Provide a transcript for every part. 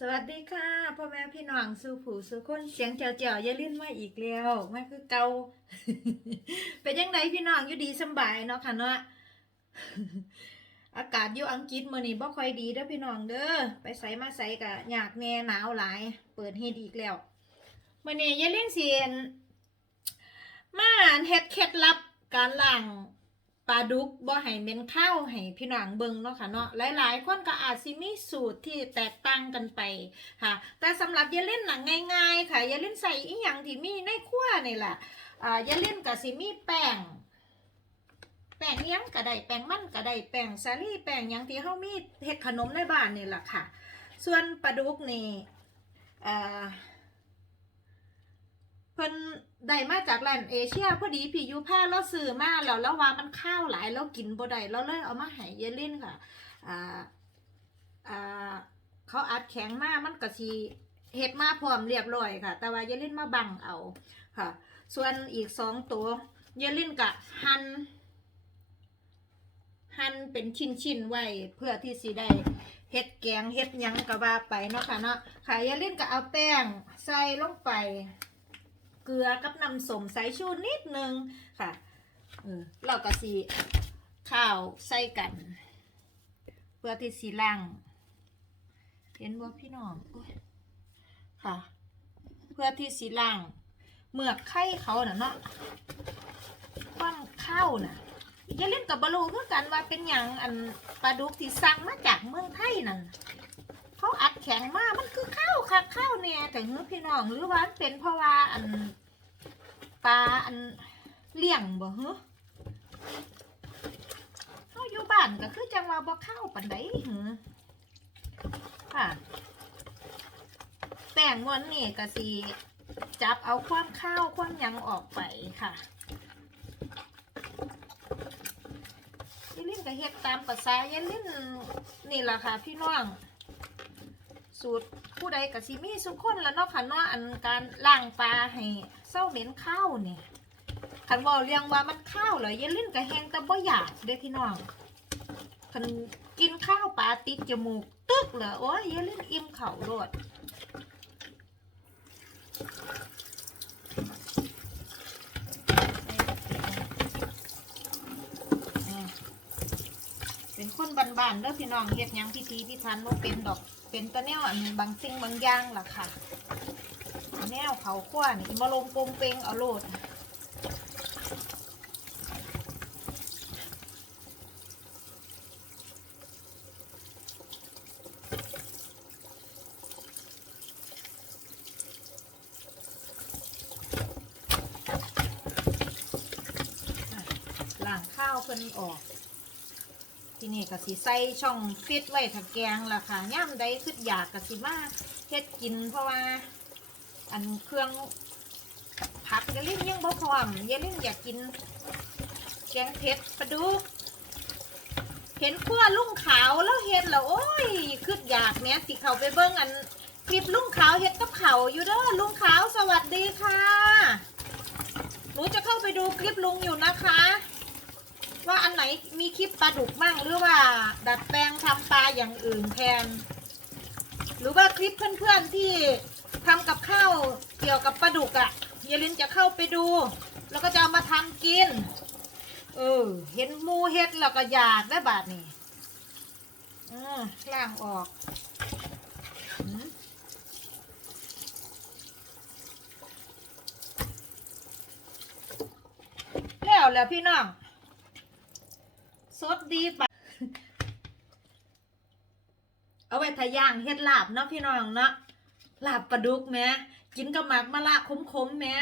สวัสดีค่ะพ่อแม่พี่น้องสู่ผู้สู่คนเสียงเจียวเจียวๆอย่าลิ้นมาอีกแล้วมาคือเกาเป็นยังไงพี่น้องอยู่ดีสบายเนาะค่ะเนาะอากาศอยู่อังกฤษมื้อนี้บ่ค่อยดีเด้อพี่น้องเด้อไปใส่มาใส่กะอยากแน่หนาวหลาย เปิดเฮ็ดอีกแล้วมื้อนี้ย่าลิ้นเสียนมาเฮ็ดเคล็ดลับการล้าง ปลาดุกบ่ให้เม็นข้าวให้พี่น้องเบิงเนาะค่ะเนาะหลายๆคนก็อาจสิมีสูตรที่แตกต่างกันไปค่ะ แต่สำหรับยาเล่นหนังง่าย ๆ ค่ะยาเล่นใส่อีหยังที่มีในครัวนี่แหละอ่ายาเล่นก็สิมีแป้งแป้งอิหยังก็ได้แป้งมันก็ได้แป้งสาลี่แป้งยังที่เฮามีเฮ็ดขนมในบ้านนี่แหละค่ะ ส่วนปลาดุกนี่อ่า เพิ่นได้มาจากร้านเอเชียพอดีพี่ยูผ้าเราซื้อมาแล้วแล้วว่ามันข้าวหลายแล้วกินบ่ได้เราเลยเอามาให้เยลินค่ะอ่าอ่าเขาอัดแข็งมากมันก็สิเฮ็ดมาพร้อมเรียบร้อยค่ะ แต่ว่าเยลินมาบังเอาค่ะ ส่วนอีกสองตัวเยลินก็หั่นหั่นเป็นชิ้นๆไว้เพื่อที่สิได้เฮ็ดแกงเฮ็ดยังก็ว่าไปเนาะค่ะเนาะค่ะเยลินก็เอาแป้งใส่ลงไป เกลือกับน้ำส้มสายชูนิดนึงค่ะเออเราก็สีข้าวใส่กัน เพื่อที่สีล่างเห็นบ่พี่น้องค่ะ เพื่อที่สีล่างเมือกไข่เขาน่ะเนาะความข้าวน่ะอย่าเล่นกับบรูคือกันว่าเป็นอย่างอันปลาดุกที่สั่งมาจากเมืองไทยนั่นเขาอัดแข็งมากมันคือข้าวค่ะ นี่ยแต่เฮ้อพี่น้องหรือว่าเป็นเพราะว่าอันปลาอันเลี้ยงบ่เฮ้อเขาอยู่บ้านก็คือจังว่าบ่ข้าวปันใดเฮ้อค่ะแป้งม้วนนี่ก็สิจับเอาความข้าวความยังออกไปค่ะยายลิ้นก็เฮ็ดตามภาษายายลิ้นนี่แหละค่ะพี่น้องสูตร ผู้ใดกับซิมีสุกคนแล้วเนาะค่ะเนาะอันการล้างปลาให้เศร้าเหม็นข้าวนี่คันบอกเรียงว่ามันข้าวเหรอเยลิ้นกับแหงแต่บ่อยากเด้พี่น้องคันกินข้าวปลาติดจมูกตึกเหรอโอ้ยเยลิ้นอิ่มเข่าโลดอืม เป็นคนบ้านๆเด้อพี่น้องเฮ็ดยังพิธีพิธันบ่าเป็นดอกเป็นตะแนวอันบางสิ่งบางอย่างล่ะค่ะ แนวเขาขั้วนี่มาลงปงเปงเอาโลดอะล้างข้าวเพิ่นออก ที่นี่ก็สิใส่ช่องฟิตไว้ถักแกงล่ะค่ะย่ำใดคืออยากก็สิมาเฮ็ดกินเพราะว่า อันเครื่องผักยายลิ่นยังบ่พร้อมยายลิ่นอยากกินแกงเผ็ดปลาดุกเห็นขั้วลุงขาวแล้วเห็นแล้วโอ้ยคืออยากแหม่สิเขาไปเบิ่งอันคลิปลุงขาวเฮ็ดกับเขาวอยู่เด้อลุงขาวสวัสดีค่ะ หนูจะเข้าไปดูคลิปลุงอยู่นะคะ ว่าอันไหนมีคลิปปลาดุกบ้างหรือว่าดัดแปลงทำปลาอย่างอื่นแทน หรือว่าคลิปเพื่อนๆที่ทำกับข้าวเกี่ยวกับปลาดุกอะ่ะเยลินจะเข้าไปดู แล้วก็จะเอามาทำกิน เออ เห็นมูเฮ็ดแล้วก็อยากได้บาทนี่อืมล่างออกแล้วแล้วพี่น้อง ดดีปะเอาไว้ทาย่างเฮ็ดลาบเนาะพี่น้องเนาะลาบปลาดุกแม่กินกับหมากมะละขมๆแม่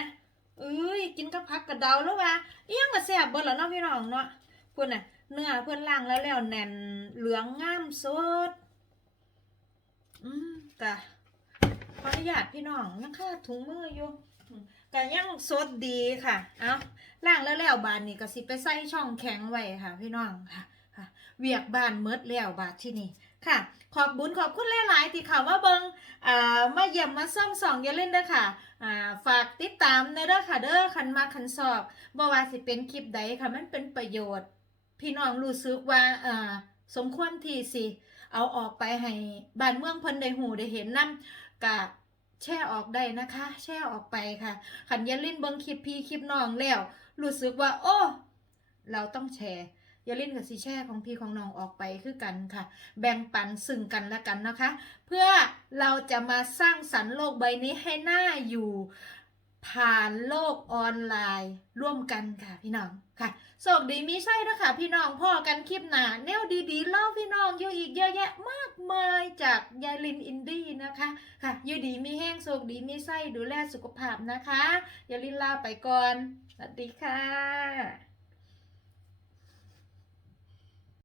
เอ้ยกินกับผักกระเดาแล้วว่าเอียงก็แซ่บเบิดแล้วเนาะพี่น้องเนาะเพิ่อนน่ะเนื้อเพิ่อนล้างแล้วแล้วแน่นเหลืองงามสดอืมกะขออนุญาตพี่น้องยังค่าถุงมืออยู่กะยังสดดีค่ะ เอาล้างแล้ว แล้วบานนี้ก็สิไปใส่ช่องแข็งไว้ค่ะ พี่น้องค่ะเวียกบานเมดแล้วบาทที่นี่ค่ะ ขอบบุญขอบคุณหลายๆที่ข้ามาเบิงอ่ามาเยี่ยมมาซ่อมสองอย่าเล่นเด้อค่ะอ่าฝากติดตามเด้อค่ะเด้อคันมาคันสอบบ่ว่าสิเป็นคลิปใดค่ะมันเป็นประโยชน์ พี่น้องรู้สึกว่าอ่าสมควรที่สิเอาออกไปให้บ้านเมืองเพิ่นได้หูได้เห็นนํกะแช่ออกได้นะคะ แช่ออกไปค่ะขันอยาลินเบิ่งคลิปพี่คลิปน้องแล้ว รู้สึกว่า โอ้ เราต้องแชร์อย่าลินกับซีแชร์ของพี่ของน้องออกไปคือกันค่ะ แบ่งปันซึ่งกันและกันนะคะ เพื่อเราจะมาสร้างสรรค์โลกใบนี้ให้น่าอยู่ ผ่านโลกออนไลน์ร่วมกันค่ะพี่น้องค่ะโชคดีมีไส้นะคะพี่น้องพ่อกันคลิปหนาแนวดีๆเล่าพี่น้องอยู่อีกเยอะแยะมากมายจากยายลินอินดี้นะคะค่ะอยู่ดีมีแห้งโชคดีมีไส้ดูแลสุขภาพนะคะยายลินลาไปก่อนสวัสดีค่ะ